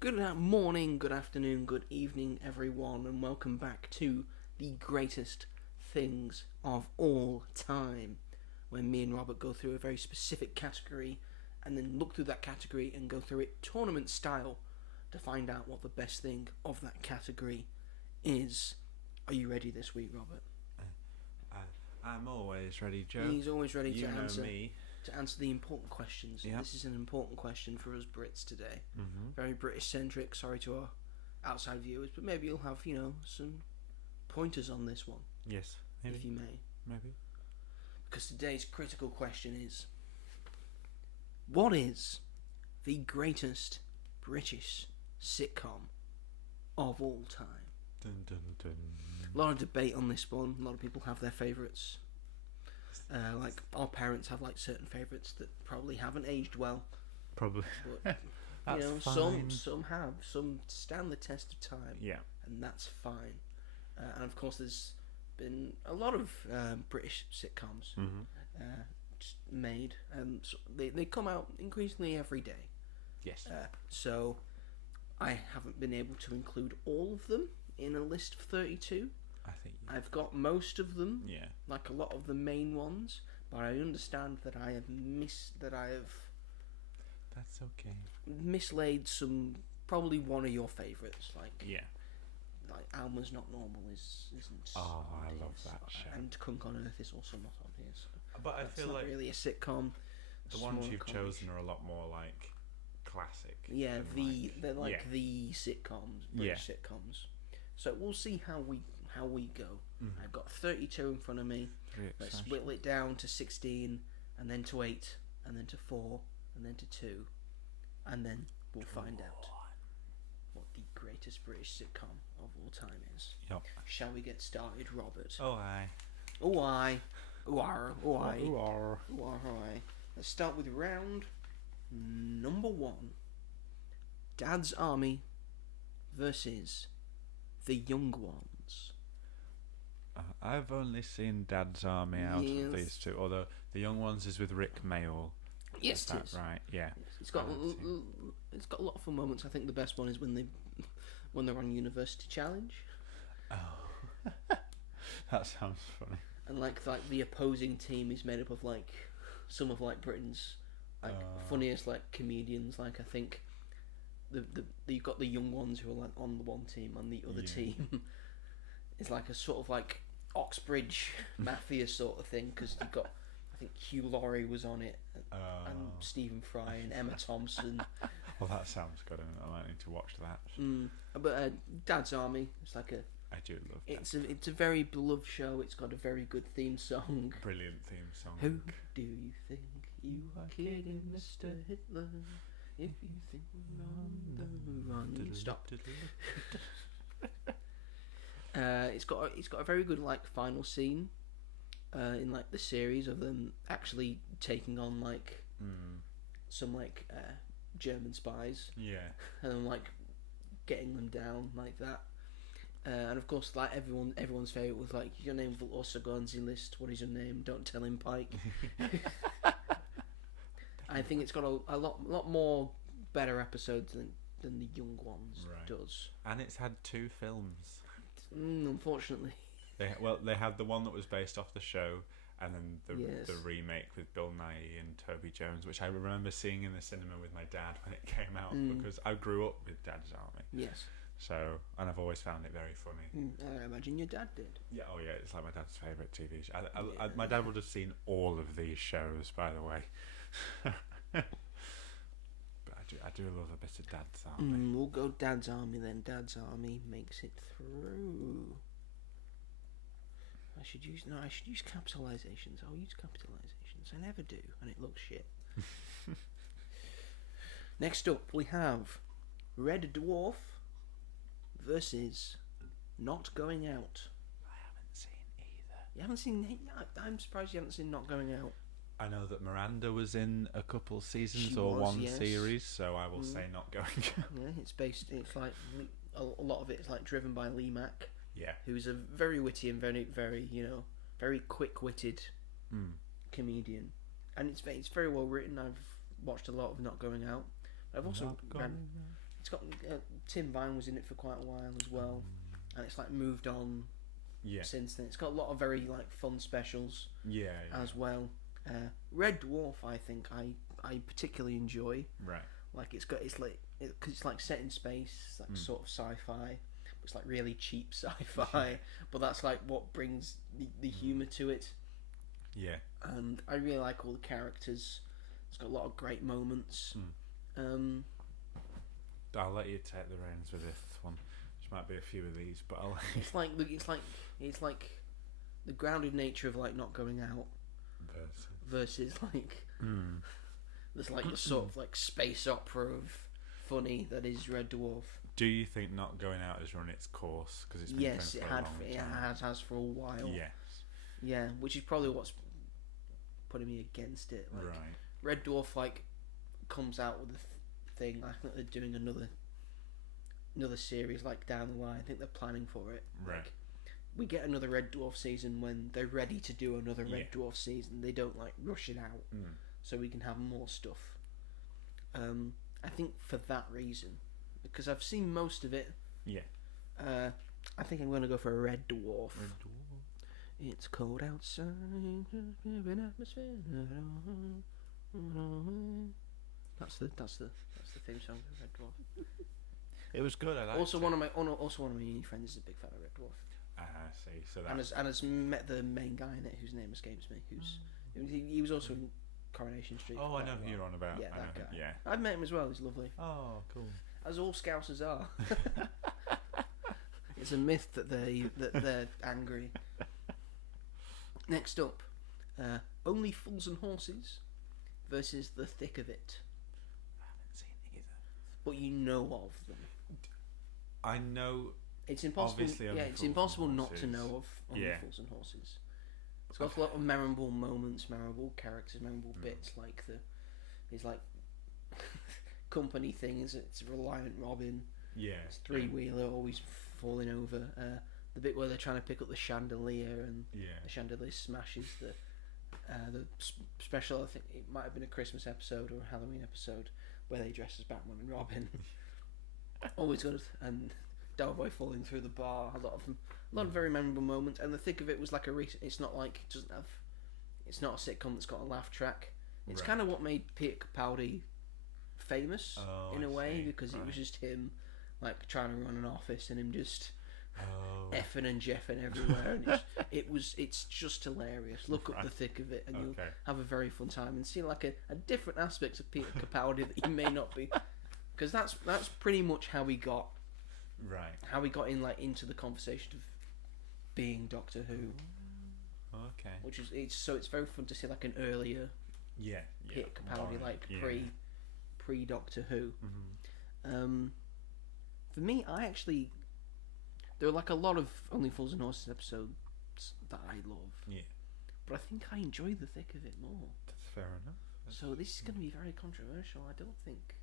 Good morning, good afternoon, good evening, everyone, and welcome back to the greatest things of all time, where me and Robert go through a very specific category and then look through that category and go through it tournament style to find out what the best thing of that category is. Are you ready this week, Robert? I'm always ready, Joe. He's always ready you to know answer. me. To answer the important questions. Yep. This is an important question for us Brits today. Mm-hmm. Very British centric. Sorry to our outside viewers, but maybe you'll have some pointers on this one. Yes, maybe. If you may. Maybe. Because today's critical question is: what is the greatest British sitcom of all time? Dun, dun, dun. A lot of debate on this one. A lot of people have their favourites. Like our parents have like certain favourites that probably haven't aged well. Probably. But That's some fine. have, some stand the test of time. Yeah. And that's fine. And of course, there's been a lot of British sitcoms just made, and so they come out increasingly every day. Yes. So I haven't been able to include all of them in a list of 32. I think. I've got most of them, Yeah. like a lot of the main ones, but I understand that I have That's okay. mislaid some, probably one of your favourites, like Yeah. Alma's Not Normal isn't. Oh, I on love here, that show. And Kunk on Earth is also not on here. So But I that's feel not like really a sitcom. the ones smaller you've comedy. chosen are a lot more like classic. Yeah, than they're like yeah. the sitcoms, British sitcoms. So we'll see how we go. Mhm. I've got 32 in front of me. Very Let's exciting. whittle it down to 16, and then to 8, and then to 4, and then to 2, and then we'll find out what the greatest British sitcom of all time is. Yep. Shall we get started, Robert? Oh, aye. Oh, I. Oh, I. Oh, I. You are. Oh, I. Let's start with round number 1. Dad's Army versus the Young Ones. I've only seen Dad's Army out Yes. of these two, although the Young Ones is with Rick Mayall. Yes, Is it that is. right? Yeah. It's got I haven't seen. it's got a lot of fun moments. I think the best one is when they're on University Challenge, Oh. That sounds funny. and like the opposing team is made up of like some of like Britain's like funniest like comedians. Like I think the you've got the Young Ones who are like on the one team, and the other Yeah. team is like a sort of like Oxbridge mafia sort of thing, because you've got, I think Hugh Laurie was on it, and Stephen Fry and Emma Thompson. Well, that sounds good. I might need to watch that. But Dad's Army, it's like I do love that. it's a very beloved show. It's got a very good theme song. Brilliant theme song. Who do you think you are kidding, Mr. Hitler? If you think we're on the run, stop. It's got a very good like final scene in like the series of them actually taking on like some like German spies, Yeah. and like getting them down like that. And of course, like everyone's favourite was like, your name will also go on the list. What is your name? Don't tell him, Pike. I think it's got a lot more better episodes than the Young Ones does. And it's had 2 films. Unfortunately. They had the one that was based off the show, and then Yes. the remake with Bill Nighy and Toby Jones, which I remember seeing in the cinema with my dad when it came out, because I grew up with Dad's Army. Yes. So, and I've always found it very funny. I imagine your dad did. Yeah, oh yeah, it's like my dad's favourite TV show. My dad would have seen all of these shows, by the way. But I do love a bit of Dad's Army. We'll go Dad's Army then. Dad's Army makes it through. I should use capitalizations. I'll use capitalizations. I never do, and it looks shit. Next up, we have Red Dwarf versus Not Going Out. I haven't seen either. You haven't seen? I'm surprised you haven't seen Not Going Out. I know that Miranda was in a couple seasons She or was, one yes. series, so I will say Not Going Out. Yeah, it's like a lot of it is like driven by Lee Mack, Yeah. who's a very witty and very very quick-witted comedian, and it's very well written. I've watched a lot of Not Going Out. I've also It's got Tim Vine was in it for quite a while as well, and it's like moved on since then. It's got a lot of very like fun specials as well. Red Dwarf, I think I particularly enjoy. Right. Like because it's like set in space, it's like sort of sci-fi. It's like really cheap sci-fi, but that's like what brings the humour to it. Yeah. And I really like all the characters. It's got a lot of great moments. I'll let you take the reins with this one. Which might be a few of these, but I'll. It's like the grounded nature of like not going out versus like there's like the sort of like space opera of funny that is Red Dwarf. Do you think not going out has run its course? Because it's been going for a long time. It has for a while. Yes. Yeah, which is probably what's putting me against it. Like, right. Red Dwarf like comes out with a thing. I think they're doing another series like down the line. I think they're planning for it. Right. Like, we get another Red Dwarf season when they're ready to do another Red Dwarf season. They don't like rush it out, so we can have more stuff. I think for that reason, because I've seen most of it. Yeah. I think I'm going to go for a Red Dwarf. Red Dwarf. It's cold outside. Atmosphere. That's the theme song of Red Dwarf. It was good. I liked also it. one of my uni friends is a big fan of Red Dwarf. I see. So that and has met the main guy in it, whose name escapes me. He was also in Coronation Street. Oh, I know who you're on about. Yeah, that guy. Yeah, I've met him as well. He's lovely. Oh, cool. As all Scousers are. It's a myth that they're angry. Next up, Only Fools and Horses versus The Thick of It. I haven't seen it either. But you know of them. I know. It's impossible. It's impossible not to know of Only Fools and Horses. It's got a lot of memorable moments, memorable characters, memorable bits. Like his like company thing is it's Reliant Robin. Yeah. It's three-wheeler always falling over. The bit where they're trying to pick up the chandelier and the chandelier smashes the special. I think it might have been a Christmas episode or a Halloween episode where they dress as Batman and Robin. Always good. And Delboy falling through the bar. A lot of very memorable moments. And The Thick of It was like it's not like it doesn't have. It's not a sitcom that's got a laugh track. It's kind of what made Peter Capaldi famous in a way because it was just him like trying to run an office and him just effing and jeffing everywhere, and it's just hilarious. Look up The Thick of It and you'll have a very fun time and see like a different aspect of Peter Capaldi that he may not be, because that's pretty much how we got in like into the conversation of being Doctor Who. Okay. Which is it's very fun to see like an earlier Peter Capaldi like pre Doctor Who. For me, there are like a lot of Only Fools and Horses episodes that I love. Yeah. But I think I enjoy The Thick of It more. That's fair enough. So this is going to be very controversial. I don't think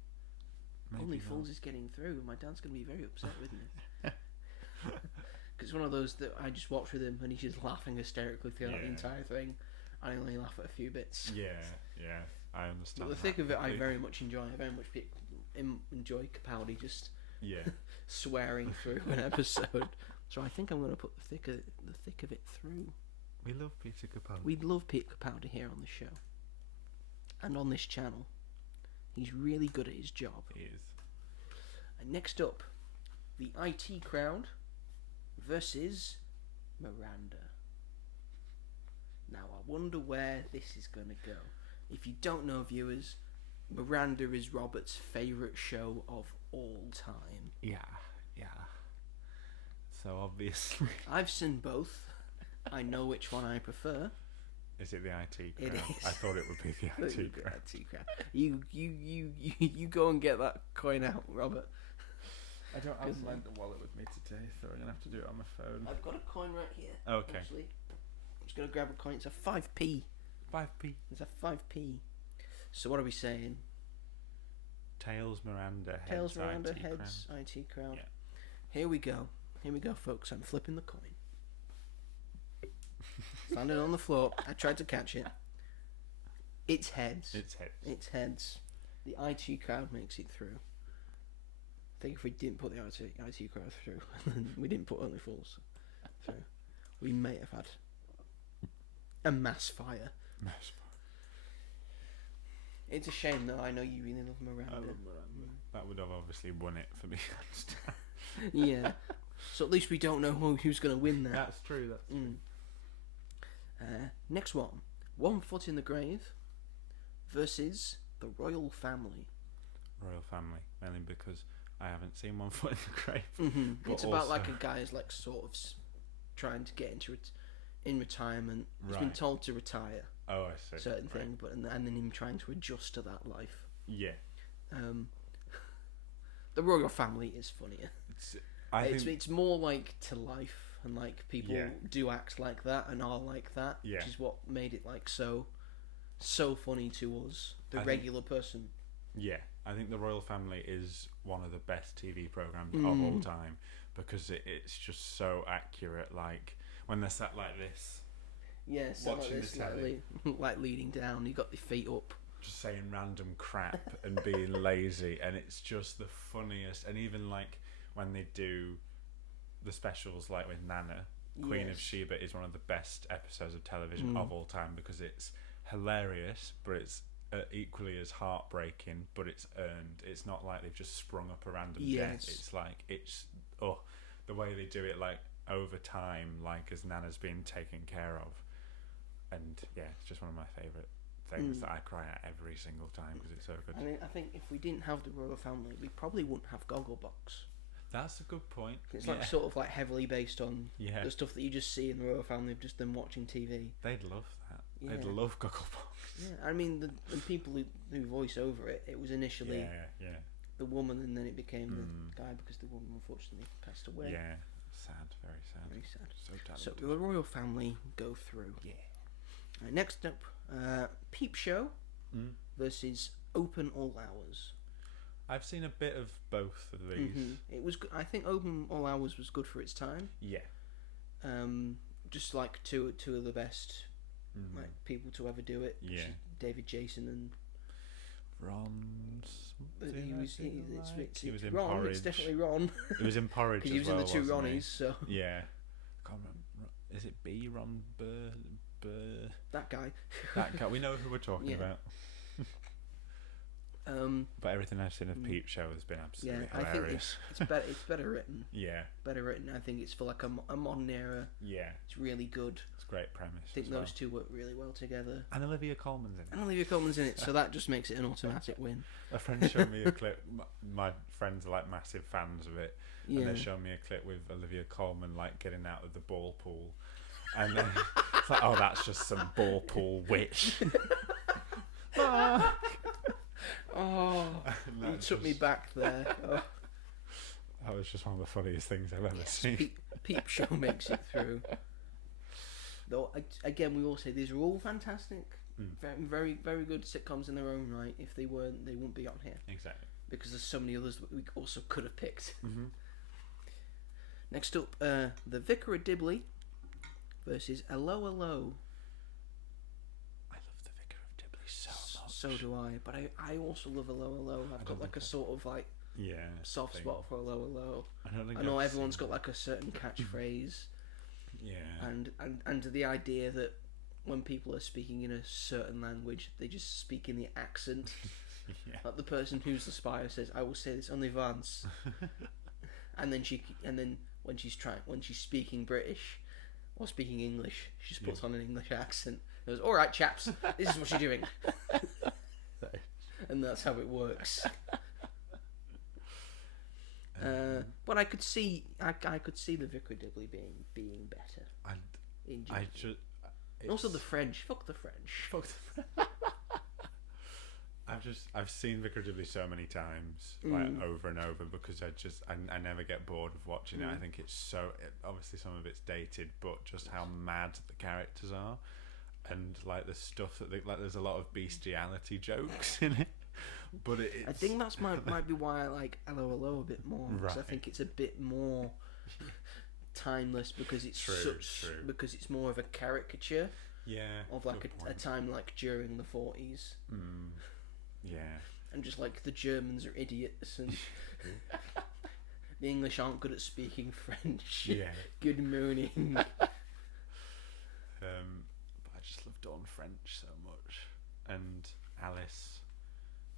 Only Fools is getting through. My dad's going to be very upset with me. Because it's one of those that I just watch with him and he's just laughing hysterically throughout the entire thing. I only laugh at a few bits. Yeah, I understand. But The Thick of It, I very much enjoy. I very much enjoy Capaldi just swearing through an episode. So I think I'm going to put The Thick of It through. We love Peter Capaldi. We love Peter Capaldi here on the show and on this channel. He's really good at his job. He is. And next up, the IT crowd versus Miranda. Now I wonder where this is going to go. If you don't know, viewers, Miranda is Robert's favourite show of all time. Yeah. So obviously, I've seen both. I know which one I prefer. Is it the IT crowd? It is. I thought it would be the IT crowd. IT crowd. You go and get that coin out, Robert. I don't have my wallet with me today, so I'm gonna have to do it on my phone. I've got a coin right here. Okay. Actually, I'm just gonna grab a coin. It's a 5p. 5p. It's a 5p. So what are we saying? Tails, Miranda, heads. Tails, Miranda, IT heads, crowd. IT crowd. Yeah. Here we go, folks. I'm flipping the coin. Landed on the floor. I tried to catch it. It's heads. It's heads. It's heads. The IT crowd makes it through. think if we didn't put the IT crowd through, we didn't put Only Fools through, we may have had a mass fire. It's a shame though. I know you really love Miranda. I love Miranda. That would have obviously won it for me. Yeah. So at least we don't know who's going to win that. That's true. That's true. Next one. One Foot in the Grave versus the Royal Family. Royal Family, mainly because I haven't seen One Foot in the Grave. Mm-hmm. It's about like a guy who's like sort of trying to get into it in retirement. He's been told to retire. Oh, I see. Certain thing, but and then him trying to adjust to that life. Yeah. The Royal Family is funnier. I think it's more like to life, and like people do act like that and are like that, which is what made it like so funny to us, the regular person. Yeah, I think the Royal Family is one of the best TV programs of all time because it's just so accurate. Like when they're sat like this, watching the telly, like leaning down, you got your feet up, just saying random crap and being lazy, and it's just the funniest. And even like when they do the specials, like with Nana, Queen of Sheba is one of the best episodes of television of all time because it's hilarious, but it's equally as heartbreaking, but it's earned. It's not like they've just sprung up a random death. It's like the way they do it, like over time, like as Nana's being taken care of, and it's just one of my favourite things that I cry at every single time because it's so good. I think if we didn't have the Royal Family, we probably wouldn't have Gogglebox. That's a good point. It's like sort of like heavily based on the stuff that you just see in the Royal Family of just them watching TV. They'd love that. Yeah. They'd love Gogglebox. Yeah, I mean the people who voice over it was initially the woman, and then it became the guy because the woman unfortunately passed away. Yeah, sad, very sad. Very sad. So talented. So the Royal Family go through. Yeah. Right, next up, Peep Show versus Open All Hours. I've seen a bit of both of these. It was. I think Open All Hours was good for its time. Yeah. Just like two of the best like people to ever do it. Yeah. David Jason and Ron. He was in Ron. Porridge. It's definitely Ron. He was in Porridge because he was in the two Ronnies. So yeah. I can't remember. Is it B. Ron Burr? That guy. That guy. We know who we're talking about. But everything I've seen of Peep Show has been absolutely hilarious. I think it's better written. Yeah. Better written. I think it's for like a modern era. Yeah. It's really good. It's a great premise. I think those two work really well together. And Olivia Colman's in it. So that just makes it an automatic win. A friend showed me a clip. My friends are like massive fans of it. Yeah. And they showed me a clip with Olivia Colman like getting out of the ball pool. And then it's like, oh, that's just some ball pool witch. Oh, you took me back there. Oh. That was just one of the funniest things I've ever seen. Peep Show makes it through. Though, again, we all say these are all fantastic, very, very, very good sitcoms in their own right. If they weren't, they wouldn't be on here. Exactly. Because there's so many others that we also could have picked. Next up, The Vicar of Dibley versus Hello Hello. So do I, but I also love Hello Hello. I've got like a sort of like soft spot for Hello Hello. I know everyone's got like a certain catchphrase. Yeah. And the idea that when people are speaking in a certain language, they just speak in the accent. Like the person who's the spy says, "I will say this only once," and then when she's speaking British or speaking English, she just puts on an English accent. It goes, "All right, chaps, this is what you're doing," and that's how it works. But I could see the Vicar of Dibley being better. Also the French. Fuck the French. I've seen Vicar of Dibley so many times, like over and over, because I never get bored of watching it. I think it's obviously some of it's dated, but just how mad the characters are, and like the stuff that there's a lot of bestiality jokes in it. But I think that's might be why I like Hello Hello a bit more, because I think it's a bit more timeless because it's because it's more of a caricature of like a time like during the 40s. Yeah. And just like the Germans are idiots and The English aren't good at speaking French. Yeah. Good morning. But I just love Dawn French so much, and Alice,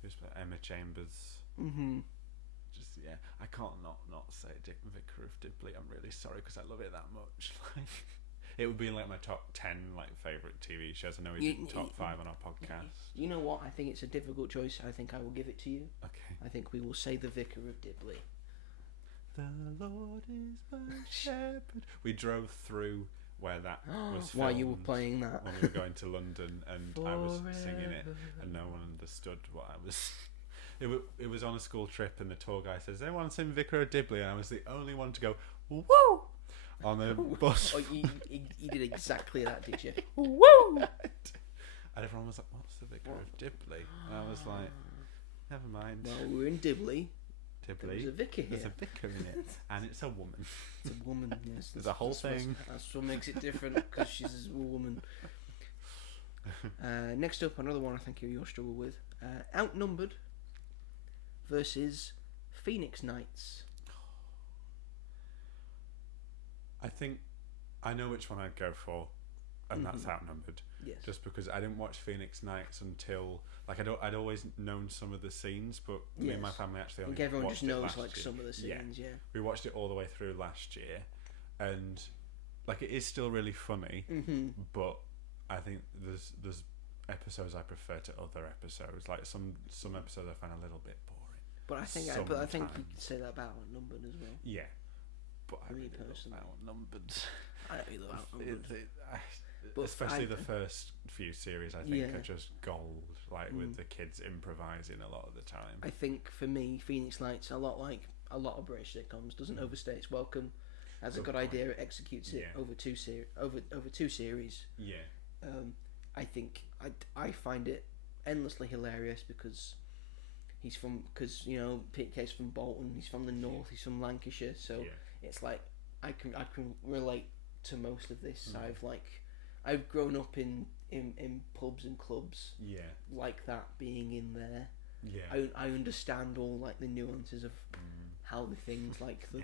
who's played Emma Chambers. Mm-hmm. Just I can't not say Vicar of Dibley. I'm really sorry because I love it that much. Like, it would be in like my top 10 like favorite TV shows. I know we did top 5 on our podcast. You know what? I think it's a difficult choice. I think I will give it to you. Okay. I think we will say The Vicar of Dibley. The Lord is my shepherd. We drove through where that was filmed while you were playing that when we were going to London, and I was singing it, and no one understood what I was. It was on a school trip, and the tour guy says, "Anyone seen Vicar of Dibley?" And I was the only one to go, "Woo!" on the bus. Oh, you did exactly that, did you? Woo! And everyone was like, "What's the Vicar of Dibley?" And I was like, "Never mind." Well, we're in Dibley. Dibley. There's a vicar here. There's a vicar in it, and it's a woman. It's a woman, yes. There's a whole thing. That's what makes it different, because she's a woman. Next up, another one I think you'll struggle with. Outnumbered versus Phoenix Nights. I think I know which one I'd go for, and that's Outnumbered. Yes. Just because I didn't watch Phoenix Nights until I'd always known some of the scenes, but me and my family actually only everyone watched just knows it last like year. some of the scenes. Yeah. We watched it all the way through last year, and like it is still really funny, but I think there's episodes I prefer to other episodes. Like some episodes I find a little bit boring. But I think you could say that about Outnumbered as well. Yeah. But I Me really personally. love Outnumbered. I don't really love Outnumbered. But especially the first few series, I think, are just gold. Like with the kids improvising a lot of the time. I think for me, Phoenix Nights, a lot like a lot of British sitcoms, doesn't overstay its welcome. Has a good idea, it executes it over two series. Yeah. I think I find it endlessly hilarious because you know Pete Case's from Bolton, he's from the north, he's from Lancashire, so it's like I can relate to most of this. I've grown up in pubs and clubs, like that being in there. Yeah, I understand all like the nuances of how the things like the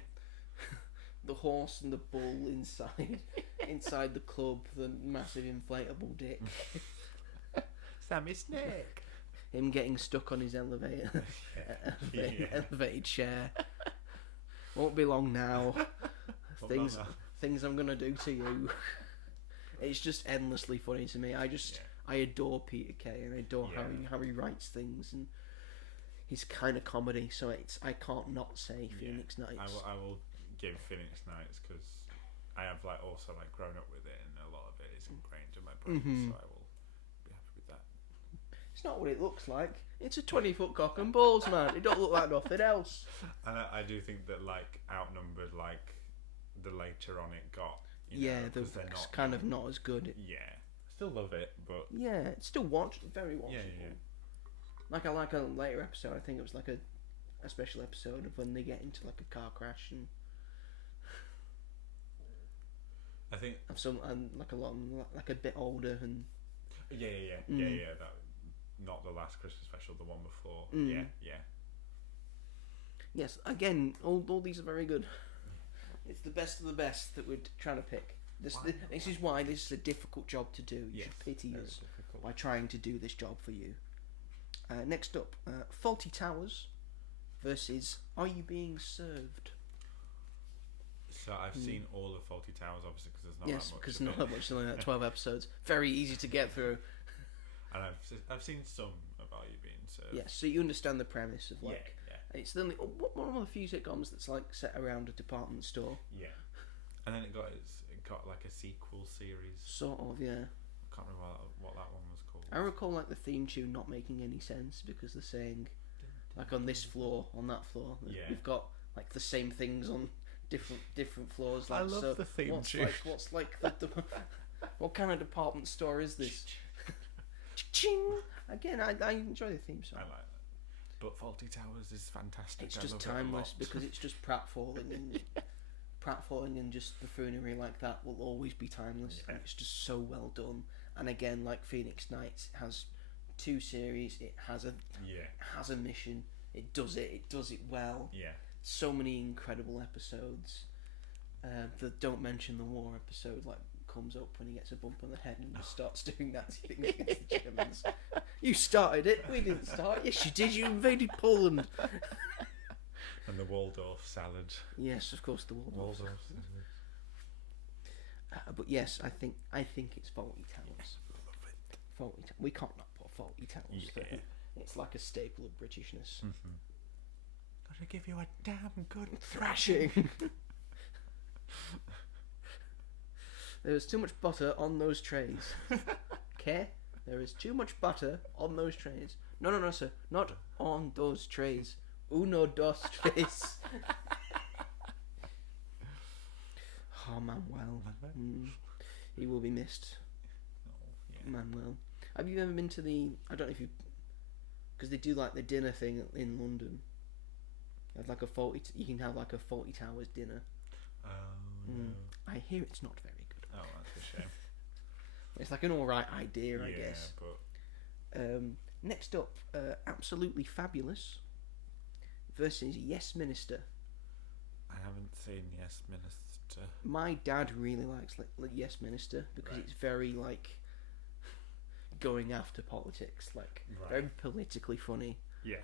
the horse and the bull inside the club, the massive inflatable dick, Sammy Snake, him getting stuck on his elevated chair. Won't be long now. Things I'm gonna do to you. It's just endlessly funny to me. I adore Peter Kay, and I adore how he writes things, and he's kind of comedy. So I can't not say Phoenix Nights. I will give Phoenix Nights because I have also grown up with it, and a lot of it is ingrained in my brain. So I will be happy with that. It's not what it looks like. It's a 20-foot cock and balls, man. It don't look like nothing else. And I do think that Outnumbered, the later on it got. They're not kind of not as good. Still love it, but it's still very watchable. Yeah. I like a later episode. I think it was a special episode of when they get into a car crash and I think have some a bit older and that not the last Christmas special, the one before. Yes, again, all these are very good. It's the best of the best that we're trying to pick. This is why this is a difficult job to do. You should pity us by trying to do this job for you. Next up, Faulty Towers versus Are You Being Served? So I've seen all of Faulty Towers, obviously, because there's not that much. Yes, because not that much. Only 12 episodes. Very easy to get through. And I've seen some of Are You Being Served. Yes, so you understand the premise of it's the only one of the few sitcoms that's set around a department store. Yeah, and then it got a sequel series. Sort of, yeah. I can't remember what that one was called. I recall the theme tune not making any sense because they're saying on this floor, on that floor, we've got the same things on different floors. I love the theme tune. What's the what kind of department store is this? Ching! Again, I enjoy the theme song. I like that. But Faulty Towers is fantastic. It's just timeless because it's just pratfalling and just buffoonery like that will always be timeless. And it's just so well done. And again, like Phoenix Nights, it has 2 series. It has a mission. It does it well. Yeah. so many incredible episodes. The Don't Mention the War episode comes up when he gets a bump on the head and just starts doing Nazi things against the Germans. You started it. We didn't start. Yes, you did. You invaded Poland. And the Waldorf salad. Yes, of course, the Waldorf salad. But yes, I think it's Faulty Towers. We can't not put Faulty Towers. Yeah. It's like a staple of Britishness. Mm-hmm. Gotta give you a damn good thrashing. There was too much butter on those trays. Okay? There is too much butter on those trays. No, sir. Not on those trays. Uno, dos, tres. Oh, Manuel. He will be missed. Oh, yeah. Manuel. Have you ever been to the... I don't know if you... Because they do the dinner thing in London. Have you can have a Faulty Towers dinner. Oh, no. I hear it's not very good. Oh, that's a shame. It's an alright idea, I guess. But... next up, Absolutely Fabulous versus Yes Minister. I haven't seen Yes Minister. My dad really likes Yes Minister because it's very going after politics, very politically funny. Yeah.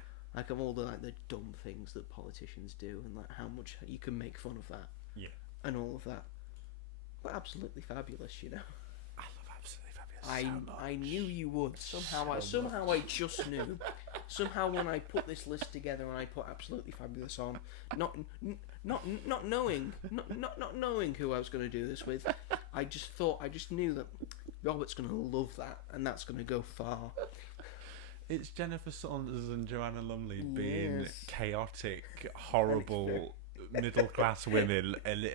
All the dumb things that politicians do and how much you can make fun of that. Yeah. And all of that. But Absolutely Fabulous, I love Absolutely Fabulous. I knew you would. Somehow I just knew. Somehow when I put this list together and I put Absolutely Fabulous on, not knowing who I was going to do this with, I just knew that Robert's going to love that and that's going to go far. It's Jennifer Saunders and Joanna Lumley being chaotic, horrible middle class women, and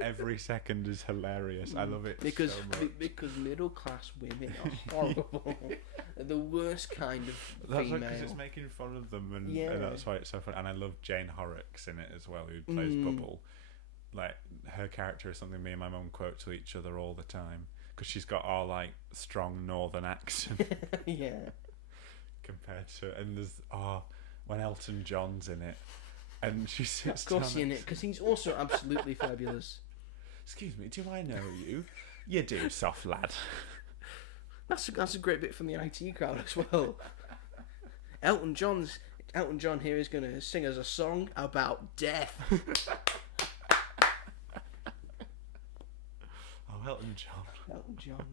every second is hilarious. I love it so much. Because middle class women are horrible. They're the worst kind of female. That's because it's making fun of them, and that's why it's so fun. And I love Jane Horrocks in it as well, who plays Bubble. Her character is something me and my mum quote to each other all the time because she's got our strong northern accent. Yeah. Compared to, and there's when Elton John's in it, and she sits. Of course, he's in it because he's also absolutely fabulous. Excuse me, do I know you? You do, soft lad. That's a great bit from the IT crowd as well. Elton John here is going to sing us a song about death. Elton John.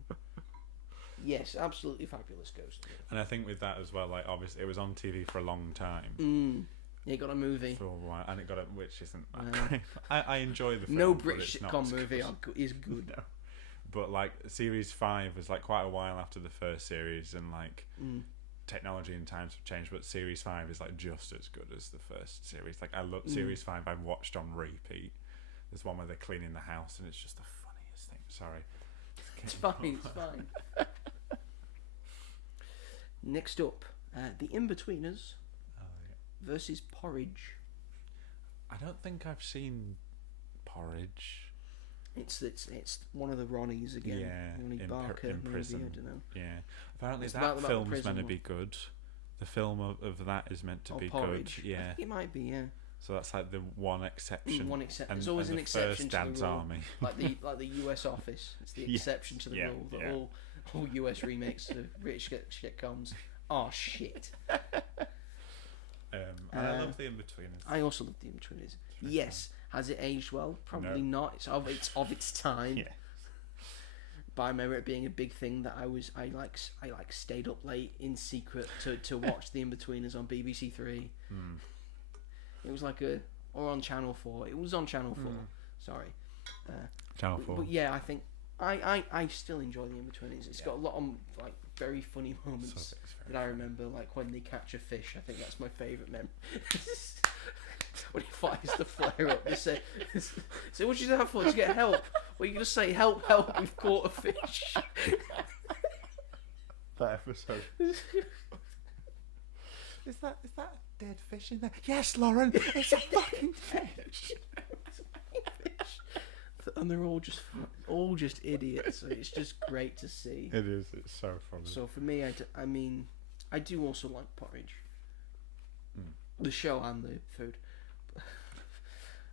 Yes, Absolutely Fabulous goes. And I think with that as well, obviously it was on TV for a long time. Yeah, it got a movie for a while, and it got which isn't that great. I enjoy the film. No British sitcom movie is good. No. But series 5 was quite a while after the first series, and technology and times have changed. But series 5 is just as good as the first series. I love series 5. I've watched on repeat. There's one where they're cleaning the house, and it's just the funniest thing. Sorry. It's fine. Next up, The Inbetweeners versus Porridge. I don't think I've seen Porridge. It's one of the Ronnies again. Yeah, Ronnie Barker in prison. Movie, I don't know. Yeah, apparently it's that film's meant to be good. The film of that is meant to be Porridge. Good. Yeah, I think it might be. Yeah. So that's the one exception. There's always an exception first to Dad's the rule. Army. like the US Office. It's the exception to the rule that all US remakes of British sitcoms are shit. And I love The Inbetweeners. I also love The Inbetweeners. Yes, has it aged well? Probably not. It's of its time. Yeah. But I remember it being a big thing that I stayed up late in secret to watch The Inbetweeners on BBC Three. It was or on Channel 4. It was on Channel 4. Sorry. Channel 4. But yeah, I think I still enjoy The Inbetweeners. It's got a lot of very funny moments that I remember, when they catch a fish. I think that's my favourite memory. When he fires the flare up, they say, "What you have for? To get help?" Well, you just say, "Help! We've caught a fish." That episode. Is that a dead fish in there? Yes, Lauren, it's a fucking fish. And they're all just idiots. So it's just great to see. It is. It's so funny. So for me, I do also like Porridge. The show and the food.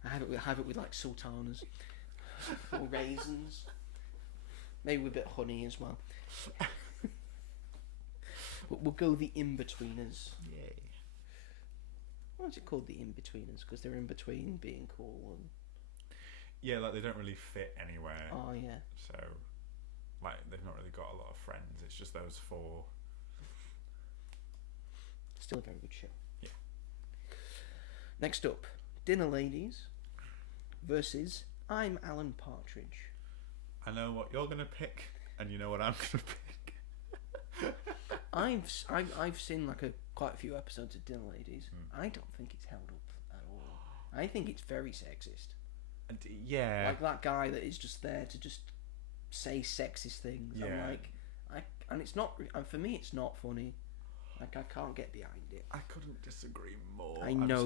have it with like sultanas or raisins, maybe with a bit of honey as well. But we'll go the in-betweeners. Yay. Why is it called the in-betweeners? Because they're in between being cool and... Yeah, like they don't really fit anywhere. Oh, yeah. So, like, they've not really got a lot of friends. It's just those four. Still a very good show. Yeah. Next up, Dinner Ladies versus I'm Alan Partridge. I know what you're going to pick, and you know what I'm going to pick. I've seen like quite a few episodes of Dinner Ladies. I don't think it's held up at all. I think it's very sexist. Yeah. Like that guy that is just there to just say sexist things. Yeah. I'm like, and it's not. And for me, it's not funny. Like I can't get behind it. I couldn't disagree more. I know.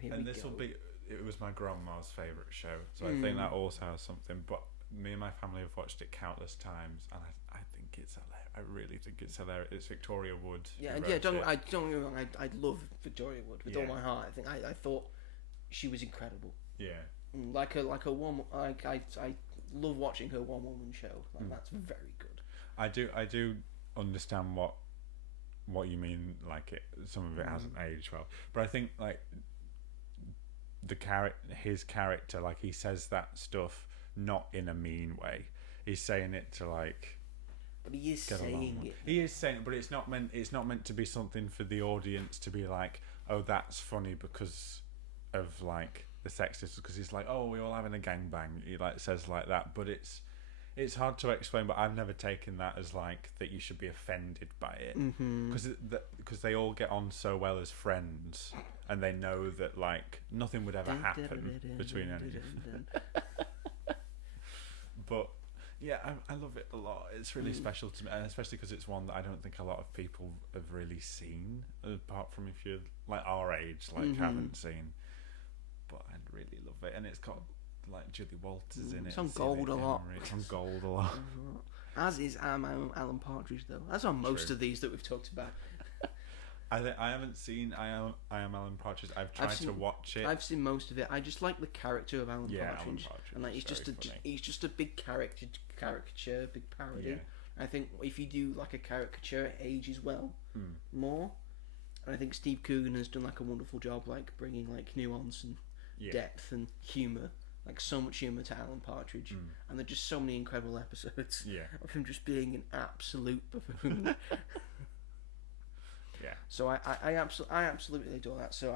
Here and we this go. will be. It was my grandma's favourite show, so I think that also has something. But me and my family have watched it countless times, and I think it's hilarious. I really think it's hilarious. It's Victoria Wood. Yeah, don't get me wrong. I love Victoria Wood with all my heart. I thought she was incredible. Yeah. Like a woman. Like I love watching her one woman show. Like that's very good. I do understand what you mean. Like some of it hasn't aged well, but I think like his character, like he says that stuff not in a mean way. He's saying it to like. But he is saying it. He is saying it, but it's not meant to be something for the audience to be like, oh, that's funny because of like the sexist. Because he's like, oh, we're all having a gangbang. He like says like that, but it's hard to explain. But I've never taken that as like that you should be offended by it because they all get on so well as friends, and they know that like nothing would ever happen between any of them. But. Yeah, I love it a lot. It's really special to me, and especially because it's one that I don't think a lot of people have really seen, apart from if you're like our age, like haven't seen. But I really love it, and it's got like Julie Walters in it. It's on Gold a lot. It's on Gold a lot. As is Alan Partridge, though. As are most of these that we've talked about. I haven't seen I am Alan Partridge. I've tried to watch it. I've seen most of it. I just like the character of Alan Partridge. Alan Partridge, and like he's just a big caricature, big parody. Yeah. I think if you do like a caricature, it ages well more. And I think Steve Coogan has done like a wonderful job, like bringing like nuance and depth and humour, like so much humour to Alan Partridge. And there's just so many incredible episodes of him just being an absolute buffoon. Yeah. So I absolutely adore that. So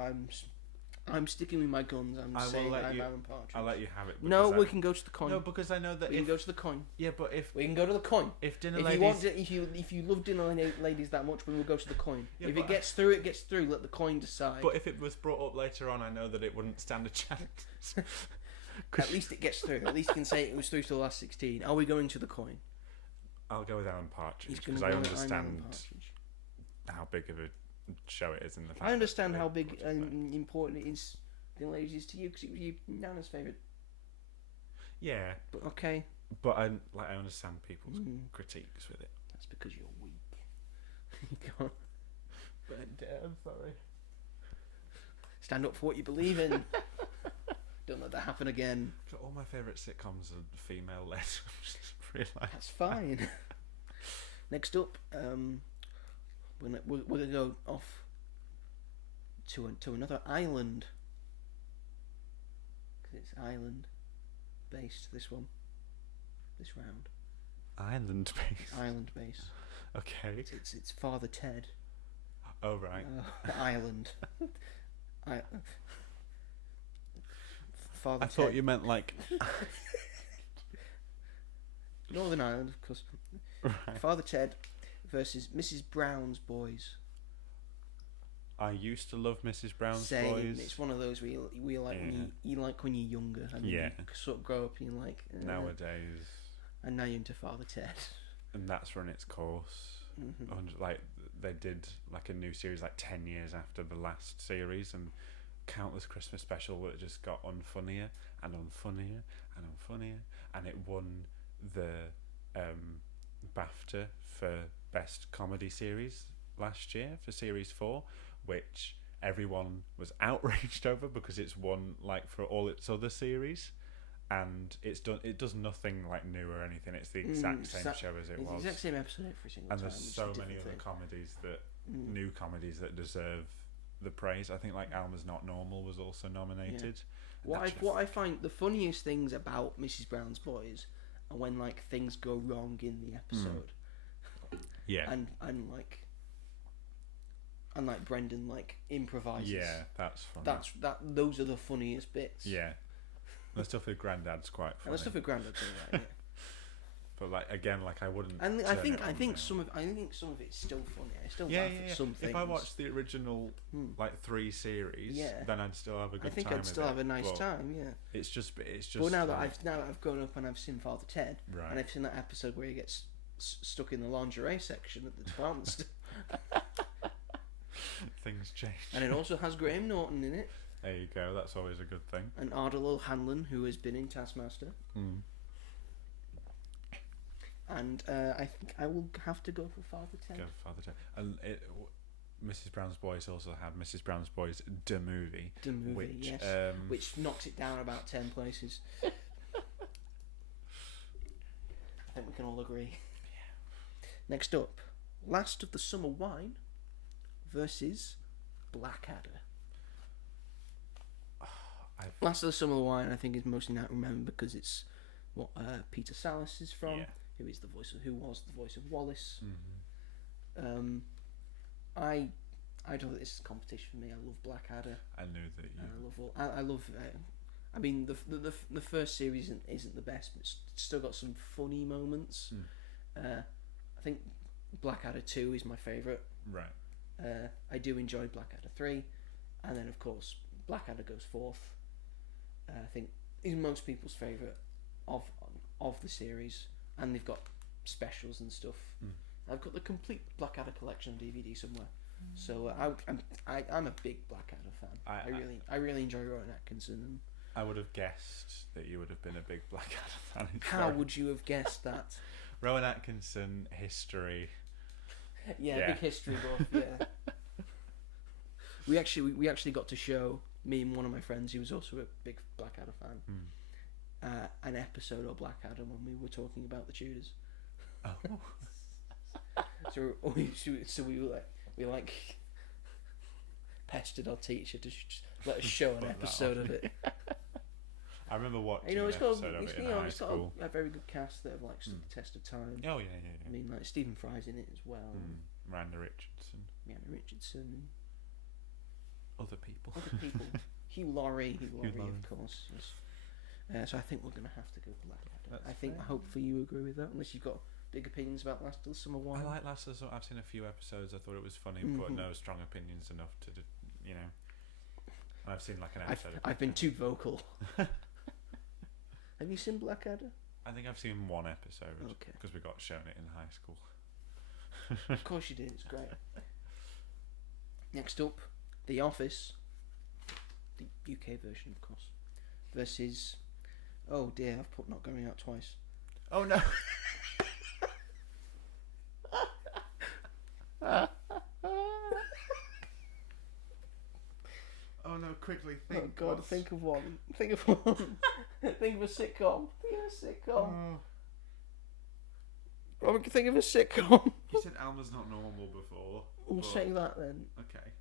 I'm sticking with my guns. I'm saying I'm Alan Partridge. I'll let you have it. No, we can go to the coin. No, because I know that we can go to the coin. Yeah, but if we can go to the coin. If Dinner if Ladies, if you love Dinner Ladies that much, we will go to the coin. Yeah, if it gets through, it gets through. Let the coin decide. But if it was brought up later on, I know that it wouldn't stand a chance. At least it gets through. At least you can say it was through to the last 16. Are we going to the coin? I'll go with Alan Partridge because I understand how big of a show it is in the fact I understand how big and important it is Dinner Ladies to you because it was your Nana's favourite. Yeah. But okay. But I understand people's critiques with it. That's because you're weak. Go on. But I'm sorry. Stand up for what you believe in. Don't let that happen again. All my favourite sitcoms are female led. That's fine. Next up, we're gonna go off to another island. Because it's island based. This round. Island based. Island based. Okay. It's Father Ted. Oh right. Island. Father I Ted. thought you meant like Northern Ireland, of course. Right. Father Ted versus Mrs. Brown's Boys. I used to love Mrs. Brown's Same. Boys. It's one of those where you like when you like when you're younger and you sort of grow up and you're like nowadays. And now you're into Father Ted. And that's run its course. Like they did like a new series like 10 years after the last series, and countless Christmas special where it just got unfunnier and unfunnier and unfunnier, and it won the BAFTA for Best Comedy Series last year for Series 4, which everyone was outraged over because it's won like for all its other series, and it does nothing like new or anything. It's the exact same show as it was. The exact same episode every single and time. there's so many other comedies that new comedies that deserve the praise. I think like Alma's Not Normal was also nominated. Yeah. What I find the funniest things about Mrs. Brown's Boys are when like things go wrong in the episode. Yeah. And like Brendan like improvises. Yeah, that's funny. Those are the funniest bits. Yeah. The stuff with Grandad's quite funny. And the stuff with Grandad's alright. Yeah. But like again, like I wouldn't. And I think some of it's still funny. I still laugh at some things. If I watched the original like 3 series, then I'd still have a good time. I think I'd still have a nice time. Yeah. It's just. But now that I've grown up and I've seen Father Ted, right. and I've seen that episode where he gets stuck in the lingerie section at the department store. Things change. And it also has Graham Norton in it. There you go. That's always a good thing. And Ardal O'Hanlon, who has been in Taskmaster. And I think I will have to go for Father Ted. Go for Father Ted. And Mrs. Brown's Boys also had Mrs. Brown's Boys The Movie. The Movie, which, yes. Which knocks it down about 10 places. I think we can all agree. Yeah. Next up, Last of the Summer Wine versus Blackadder. Last of the Summer Wine, I think, is mostly now remembered because it's what Peter Sallis is from. Yeah. Who was the voice of Wallace. I don't think this is a competition for me. I love Blackadder. I knew that you. I love. I mean, the first series isn't the best, but it's still got some funny moments. I think Blackadder 2 is my favourite. Right. I do enjoy Blackadder 3, and then of course Blackadder goes fourth. I think is most people's favourite of the series. And they've got specials and stuff. I've got the complete Blackadder collection on DVD somewhere. So I'm a big Blackadder fan. I really enjoy Rowan Atkinson. And I would have guessed that you would have been a big Blackadder fan. How would you have guessed that? Rowan Atkinson, history. Yeah, big history buff. Yeah. we actually got to show me and one of my friends, who was also a big Blackadder fan. An episode of Blackadder when we were talking about the Tudors. Oh. so we pestered our teacher to let us show an episode of it. I remember watching it's an episode of it in high school. Got a very good cast that have like stood the test of time. Oh yeah. I mean, like Stephen Fry's in it as well. Miranda Richardson. Other people. Hugh Laurie, of course. Yes. So I think we're going to have to go Blackadder. I hope you agree with that, unless you've got big opinions about Last of the Summer Wine. I like Last of the Summer. I've seen a few episodes. I thought it was funny, but no strong opinions enough to, And I've seen like an episode. I've been too vocal. Have you seen Blackadder? I think I've seen one episode because we got shown it in high school. Of course you did. It's great. Next up, The Office, the UK version, of course, versus. Oh dear, I've put Not Going Out Twice. Oh no. Oh no, quickly think. Oh god, think of one. Think of one. Think of a sitcom. Robert, think of a sitcom. You said Alma's Not Normal before. We'll say that then. Okay.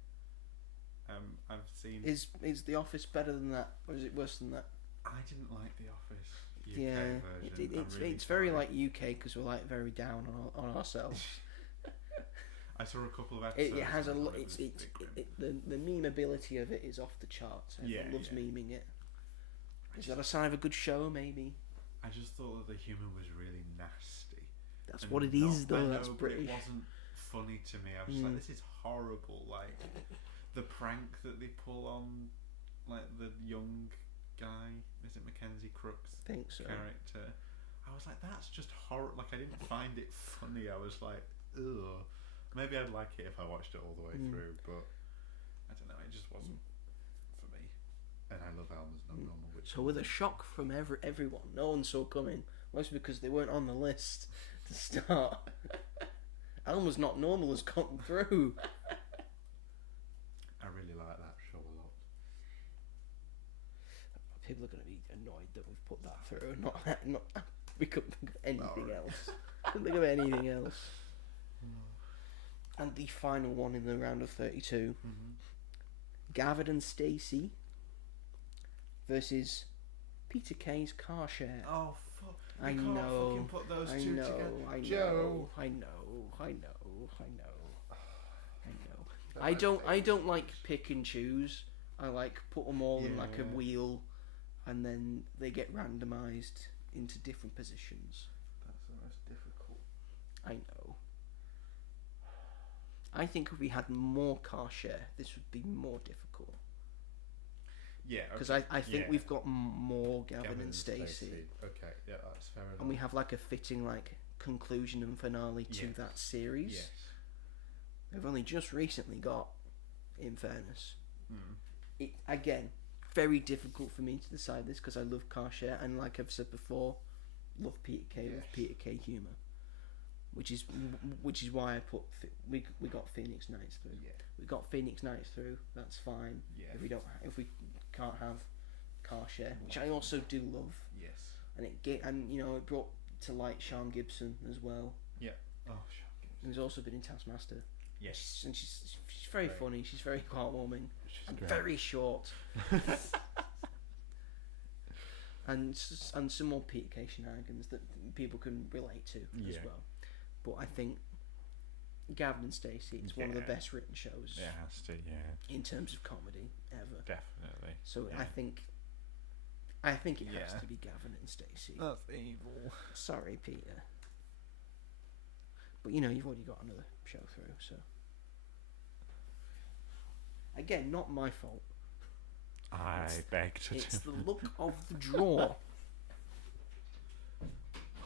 I've seen. Is The Office better than that, or is it worse than that? I didn't like The Office. UK version. It's very like UK because we're like very down on ourselves. I saw a couple of episodes. It has a lot. The memeability of it is off the charts. Everyone loves memeing it. Is that a sign of a good show? Maybe. I just thought that the humour was really nasty. That's what it is, though. That's British. It wasn't funny to me. I was just like, this is horrible. Like the prank that they pull on, like the young guy. Is it Mackenzie Crook's character? I was like, that's just horrible. Like I didn't find it funny. I was like, ugh. Maybe I'd like it if I watched it all the way through, but I don't know. It just wasn't for me. And I love Alma's Not Normal. So with a shock from everyone, no one saw coming. Mostly because they weren't on the list to start. Alma's Not Normal has gotten through. I really like people are going to be annoyed that we've put that through. Not we couldn't think of anything else. Couldn't think of anything else. And the final one in the round of 32, Gavin and Stacey versus Peter Kay's Car Share. Oh fuck! I know. Fucking put those I two know. together. I know. Joe. I know. I don't like pick and choose. I like put them all in like a wheel, and then they get randomised into different positions. That's the most difficult. I know. I think if we had more Car Share, this would be more difficult. Yeah, because I think we've got more Gavin and Stacey. Okay, yeah, that's fair enough. And we have like a fitting like conclusion and finale to that series. Yes. We've only just recently got, in fairness, it again very difficult for me to decide this because I love Car Share and like I've said before, love Peter Kay, love Peter Kay humour, which is why I put we got Phoenix Nights through. Yeah. We got Phoenix Nights through. That's fine. Yeah. If we can't have Car Share, which I also do love. Yes. And it brought to light Sean Gibson as well. Yeah. Oh, Sean Gibson. Who's also been in Taskmaster. Yes. And she's very funny. She's very heartwarming. And great. very short. and some more Peter Kay shenanigans that people can relate to as well. But I think Gavin and Stacey is one of the best written shows. It has to, in terms of comedy ever. Definitely. So I think it has to be Gavin and Stacey. That's evil. Sorry, Peter. But you've already got another show through, so again, not my fault. I beg to It's the look of the draw.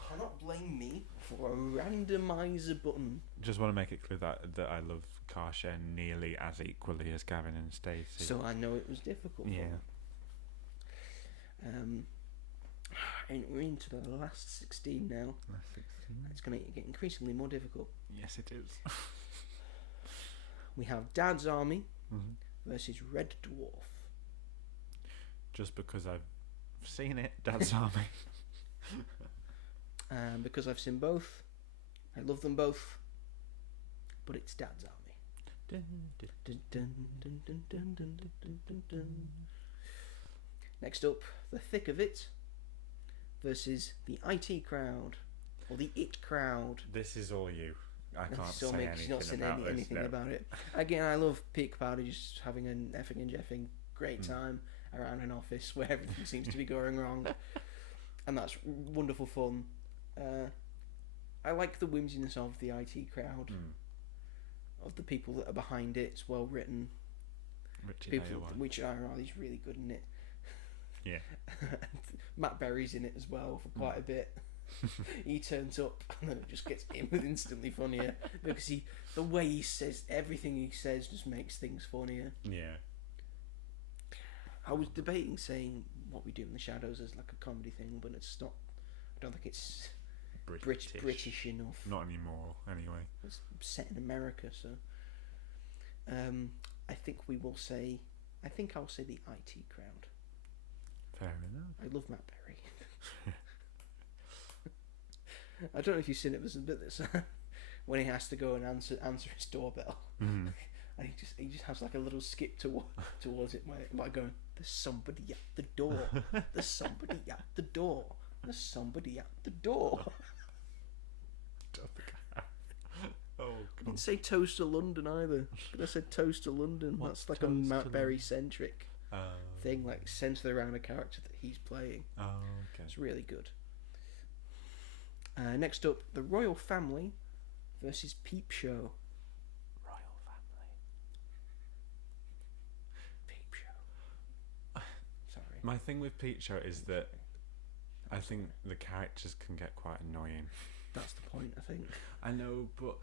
Cannot blame me for a randomizer button. Just want to make it clear that I love Car Share nearly as equally as Gavin and Stacey. So I know it was difficult. Yeah. And we're into the last 16 now. Last 16. It's going to get increasingly more difficult. Yes, it is. We have Dad's Army versus Red Dwarf. Just because I've seen it, Dad's Army. Because I've seen both, I love them both, but it's Dad's Army. Next up, The Thick of It versus the IT crowd, or the It crowd. This is all you. I can't say He's anything not saying about anything this. about it. Again, I love Peter Capaldi just having an effing and jeffing great time around an office where everything seems to be going wrong, and that's wonderful fun. I like the whimsiness of the IT crowd, of the people that are behind it. It's well written. Which are he's really good in it. Yeah. Matt Berry's in it as well for quite a bit. He turns up and then it just gets instantly funnier because the way he says everything he says just makes things funnier. Yeah. I was debating saying What We Do in the Shadows as like a comedy thing, but it's not. I don't think it's British enough. Not anymore, anyway. It's set in America, so. I think we will say. I think I'll say the IT crowd. Fair enough. I love Matt Berry. I don't know if you've seen it. There's a bit that's when he has to go and answer his doorbell, and he just has like a little skip towards it by going, "There's somebody at the door. There's somebody at the door. There's somebody at the door." Oh, I didn't say Toast to London either. But I said Toast to London. What's That's like a Toast Matt to Berry centric Oh. thing, like centered around a character that he's playing. Oh, okay. It's really good. Next up, The Royal Family versus Peep Show. Royal Family. Peep Show. Sorry. My thing with Peep Show is that I think the characters can get quite annoying. That's the point, I think. I know, but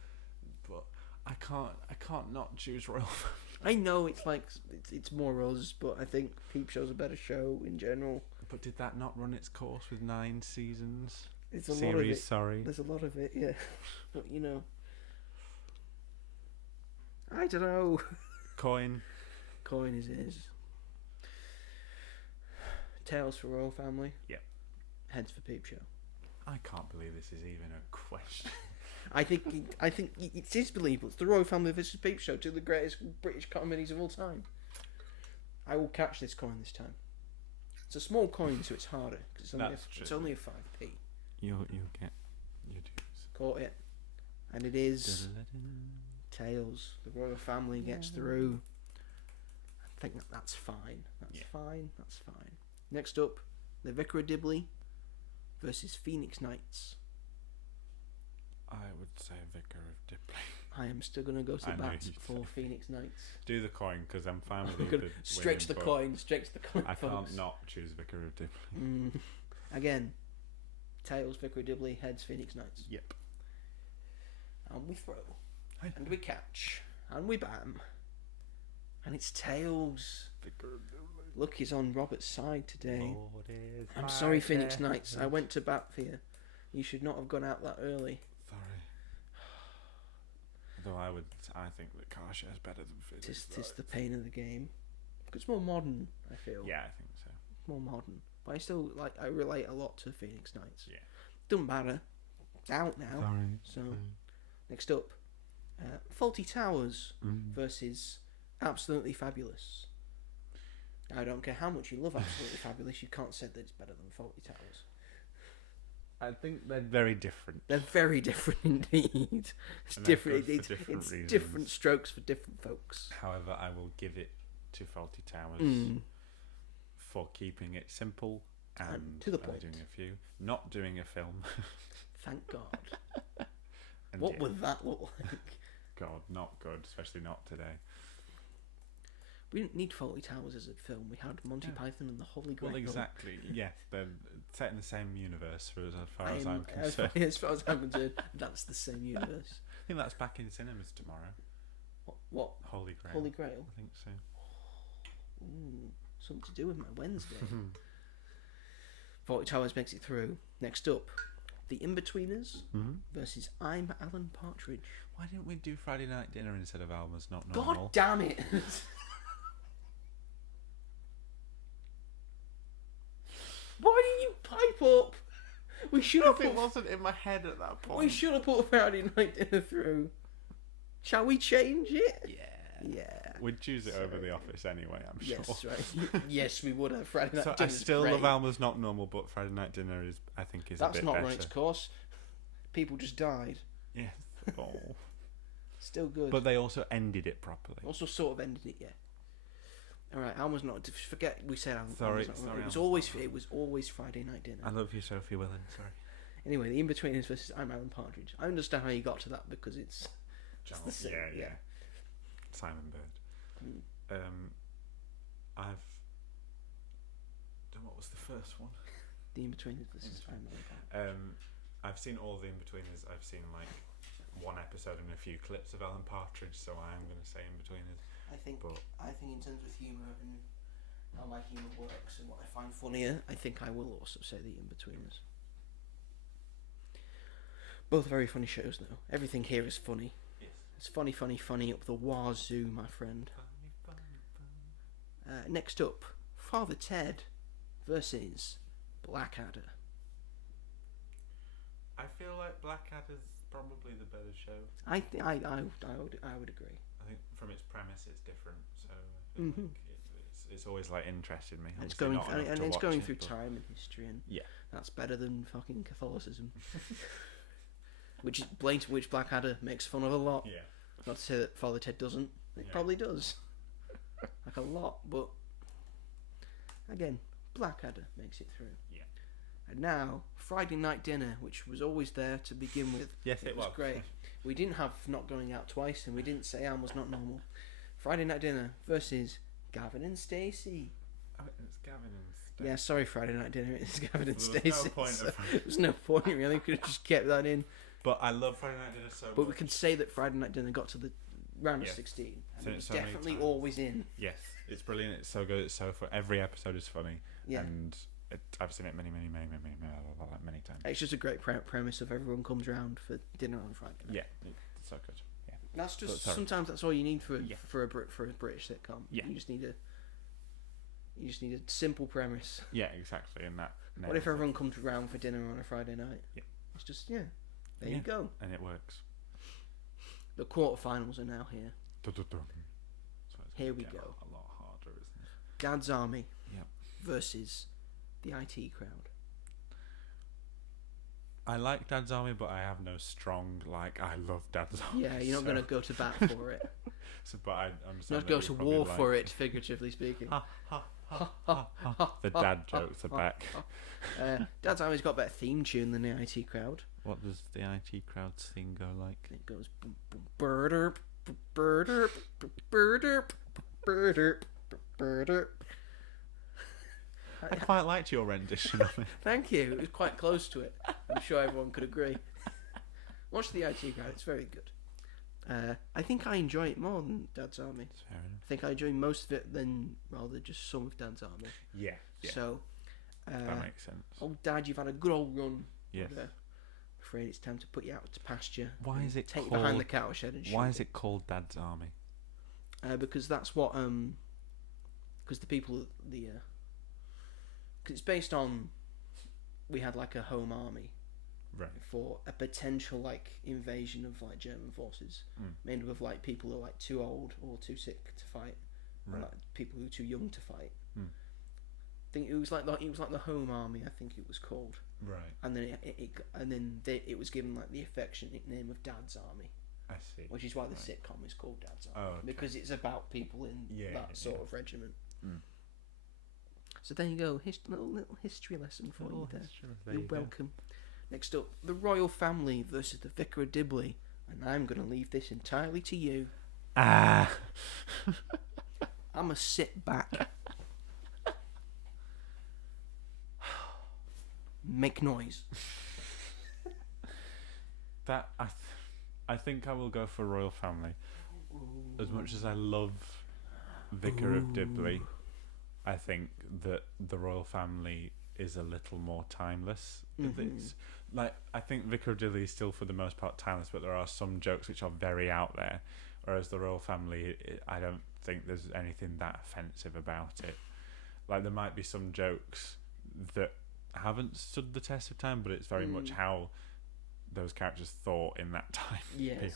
I can't not choose Royal Family. I know it's like it's more us, but I think Peep Show's a better show in general. But did that not run its course with 9 seasons? It's a Series, lot of it. sorry. There's a lot of it, yeah. But I don't know. Coin. Coin is. Tails for Royal Family. Yep. Heads for Peep Show. I can't believe this is even a question. I think it is believable. It's the Royal Family versus Peep Show, two of the greatest British comedies of all time. I will catch this coin this time. It's a small coin, so it's harder because it's only a 5p. You'll get your dues. Caught it, and it is Tails. The Royal Family gets through. I think that's fine. That's fine. Next up, the Vicar of Dibley versus Phoenix Knights. I would say Vicar of Dibley. I am still going to go to bat for Phoenix Knights. Do the coin, because I'm fine with either. Straight to the coin. I can't not choose Vicar of Dibley. Again, Tails, Vicar of Dibley, heads, Phoenix Knights. Yep. And we throw. And we catch. And we bam. And it's Tails. Vicar of Dibley. Look, he's on Robert's side today. I'm sorry, Phoenix Knights. I went to bat for you. You should not have gone out that early. Sorry. Though I think that car share is better than Phoenix. Tis the pain of the game. It's more modern, I feel. Yeah, I think so. More modern. But I still, I relate a lot to Phoenix Knights. Yeah. Doesn't matter. It's out now. Sorry. So, next up, Faulty Towers versus Absolutely Fabulous. I don't care how much you love Absolutely Fabulous, you can't say that it's better than Faulty Towers. I think they're very different. They're very different indeed. It's different. It's different strokes for different folks. However, I will give it to Faulty Towers for keeping it simple and to the point. Not doing a film. Thank God. What would that look like? God, not good, especially not today. We didn't need Faulty Towers as a film. We had Monty Python and the Holy Grail. Well, exactly. Yeah, they're set in the same universe as far as I'm concerned. As far as I'm concerned, that's the same universe. I think that's back in cinemas tomorrow. What? Holy Grail. Holy Grail? I think so. Ooh, something to do with my Wednesday. Faulty Towers makes it through. Next up, The Inbetweeners versus I'm Alan Partridge. Why didn't we do Friday Night Dinner instead of Alma's Not Normal? God damn it! Why didn't you pipe up? We should have. It wasn't in my head at that point. We should have put Friday Night Dinner through. Shall we change it? Yeah. We'd choose it over The Office anyway, I'm sure. Yes, right. Yes, we would have. Friday Night Dinner. I still love Alma's Not Normal, but Friday Night Dinner is a bit better. That's not run its course. People just died. Yes. Oh. Still good. But they also ended it properly. Also sort of ended it, yeah. Alright, Alma's not. Forget we said Alma's sorry, not. It was always Friday Night Dinner. I love you, Sophie Willen. Sorry. Anyway, The Inbetweeners versus I'm Alan Partridge. I understand how you got to that because it's the same. Yeah. Simon Bird. What was the first one? The Inbetweeners versus I'm Alan Partridge. I've seen all the Inbetweeners. I've seen like one episode and a few clips of Alan Partridge, so I am going to say Inbetweeners. I think in terms of humour and how my humour works and what I find funnier, I think I will also say The Inbetweeners. Both very funny shows, though. Everything here is funny. Yes. It's funny up the wazoo, my friend. Funny. Next up, Father Ted versus Blackadder. I feel like Blackadder's probably the better show. I would agree. I think from its premise, it's different, so I feel like it's always like interested me. It's going through time and history, and that's better than fucking Catholicism. Which Blackadder makes fun of a lot. Yeah. Not to say that Father Ted doesn't. It probably does. Like a lot, but again, Blackadder makes it through. Yeah. And now, Friday Night Dinner, which was always there to begin with. Yes, it was great. We didn't have Not Going Out Twice, and we didn't say Alma's Not Normal. Friday Night Dinner versus Gavin and Stacey. Oh, it's Gavin and Stacey. Yeah, sorry, Friday Night Dinner. It's Gavin and There was Stacey. no point There's no point, really. We could have just kept that in. But I love Friday Night Dinner so much. But we can say that Friday Night Dinner got to the round of 16. And it's definitely always in. Yes, it's brilliant. It's so good. It's so fun. Every episode is funny. Yeah. And I've seen it many times. It's just a great premise of everyone comes round for dinner on Friday night. Yeah, it's so good. Yeah. That's just sometimes that's all you need for a British sitcom. Yeah. You just need You just need a simple premise. Yeah, exactly. And that. What if everyone comes round for dinner on a Friday night? Yeah. It's just, there you go. And it works. The quarterfinals are now here. Dun-dun-dun. So it's Here gonna we get go. A lot harder, isn't it? Dad's Army Yep. versus the IT crowd. I like Dad's Army, but I have no strong, I love Dad's Army. Yeah, you're not going to go to bat for it. So, but I understand. You're not going to war for it, figuratively speaking. The dad jokes are back. Dad's Army's got a better theme tune than the IT crowd. What does the IT crowd's theme go like? It goes birder, birder, birder, birder, birder. I quite liked your rendition of it. Thank you. It was quite close to it. I'm sure everyone could agree. Watch the IT crowd. It's very good. I think I enjoy it more than Dad's Army. Fair enough. I think I enjoy most of it than rather just some of Dad's Army. Yeah. So, That makes sense. old Dad, you've had a good old run. Yes. But, afraid it's time to put you out to pasture. Why is it take called? you behind the cattle shed and shoot Why is it called Dad's Army? because that's what because the people because it's based on we had like a home army Right. for a potential like invasion of like German forces made up of like people who are like too old or too sick to fight, or Right. like people who are too young to fight. Mm. I think it was like the home army. I think it was called. Right. And then it was given like the affectionate nickname of Dad's Army, I see. which is why the sitcom is called Dad's Army, Oh, okay. because it's about people in that sort of regiment. Mm. So there you go, little history lesson for you there. There You're you go. welcome. Next up, the royal family versus the Vicar of Dibley, and I'm going to leave this entirely to you. Ah. I'm a sit back. Make noise. That I think I will go for royal family. As much as I love Vicar of Dibley, I think that the royal family is a little more timeless. It's like, I think Vicar of Dibley is still for the most part timeless, but there are some jokes which are very out there, whereas the royal family, I don't think there's anything that offensive about it. Like, there might be some jokes that haven't stood the test of time, but it's very much how those characters thought in that time period.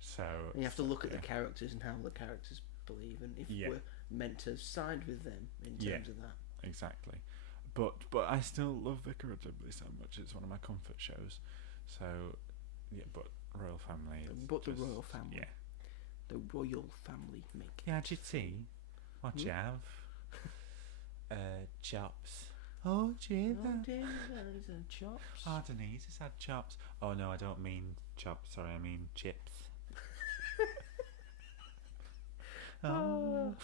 So And you have to look at the characters and how the characters believe, and if we're meant to side with them in terms of that. Exactly. But I still love Vicar of Dibley so much. It's one of my comfort shows. So but royal family. But the royal family. Yeah. The royal family make. Yeah, had your tea? What do you have? Chops. Oh, gee. Chops. Oh, Denise has had chops. Oh no, I don't mean chops. Sorry, I mean chips. Oh.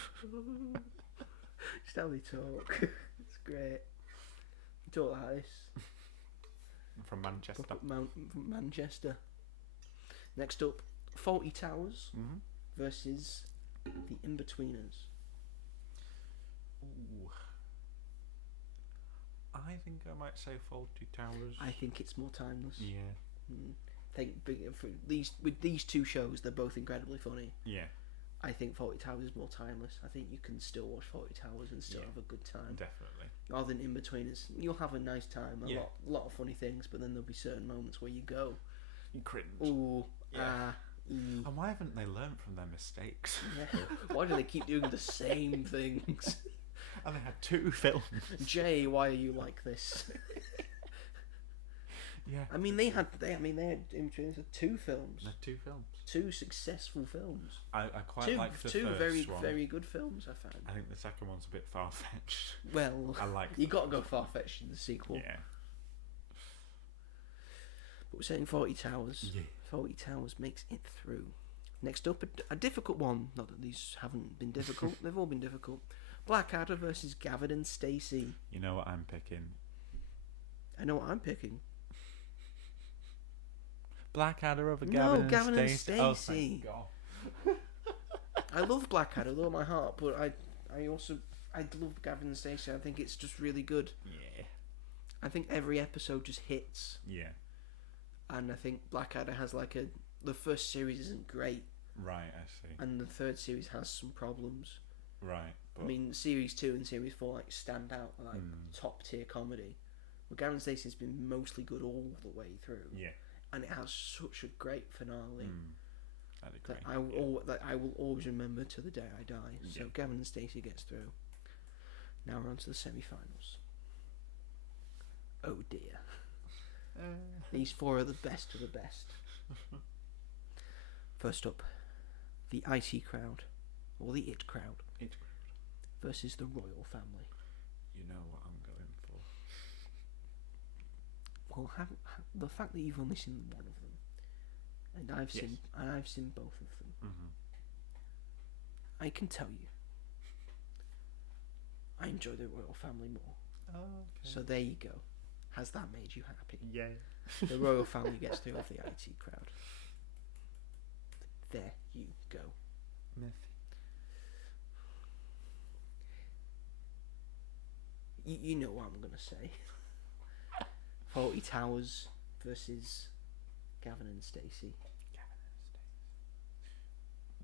Just how they talk. It's great. They talk like this. From Manchester. From Manchester. Next up, Faulty Towers versus the In-Betweeners. Ooh. I think I might say Faulty Towers. I think it's more timeless. Yeah. With these two shows, they're both incredibly funny. Yeah. I think Faulty Towers is more timeless. I think you can still watch Faulty Towers and still have a good time. Definitely. Rather than In-Betweeners, you'll have a nice time, a lot of funny things, but then there'll be certain moments where you go, You cringe. ooh, And why haven't they learned from their mistakes? yeah. Why do they keep doing the same things? And they had 2 films. Jay, why are you like this? Yeah. I mean, they had In-Betweeners had 2 films. They had 2 films. 2 successful films. I quite like the two first very one. very good films. I found. I think the second one's a bit far fetched. Well, I like. you got to go far-fetched in the sequel. Yeah. But we're saying Faulty Towers. Yeah. Faulty Towers makes it through. Next up, a difficult one. Not that these haven't been difficult. They've all been difficult. Blackadder versus Gavin and Stacey. You know what I'm picking? I know what I'm picking. Blackadder over No, Gavin and Stacey. Oh, Stacey. thank God. I love Blackadder with all my heart, but I love Gavin and Stacey. I think it's just really good. Yeah. I think every episode just hits. Yeah. And I think Blackadder has the first series isn't great, Right, I see. and the third series has some problems. Right, I mean, series 2 and series 4 like stand out like top tier comedy. But Gavin Stacey's been mostly good all the way through. Yeah. And it has such a great finale. I'd agree. That I will always remember to the day I die. So Gavin and Stacey gets through. Now we're on to the semi-finals. Oh dear. These 4 are the best of the best. First up, the IT crowd, or the It crowd, versus the royal family. You know what I'm going for. Well, the fact that you've only seen one of them, and I've seen both of them, I can tell you, I enjoy the royal family more. Oh, okay. So there you go. Has that made you happy? Yeah. The royal family gets through of the IT crowd. There you go. You know what I'm going to say. Fawlty Towers versus Gavin and Stacey.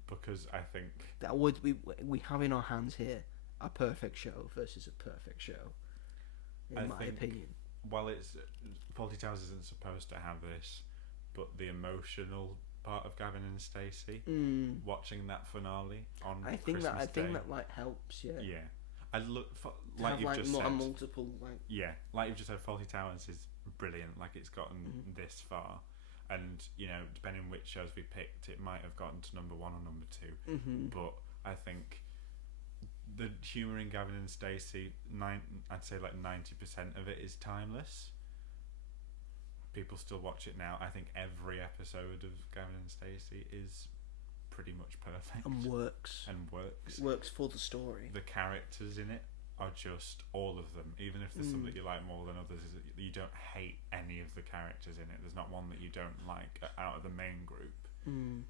Because I think that would we have in our hands here a perfect show versus a perfect show, in my opinion. Well, it's Fawlty Towers isn't supposed to have this, but the emotional part of Gavin and Stacey watching that finale on Christmas Day, that like helps. Yeah. I look for like you've just said. Multiple like. Yeah, like you've just said, Fawlty Towers is brilliant. Like it's gotten this far, and you know, depending which shows we picked, it might have gotten to number 1 or number 2. But I think the humour in Gavin and Stacey, I'd say like 90% of it is timeless. People still watch it now. I think every episode of Gavin and Stacey is pretty much perfect and works. Works for the story. The characters in it are just all of them. Even if there's some that you like more than others, you don't hate any of the characters in it. There's not one that you don't like out of the main group. And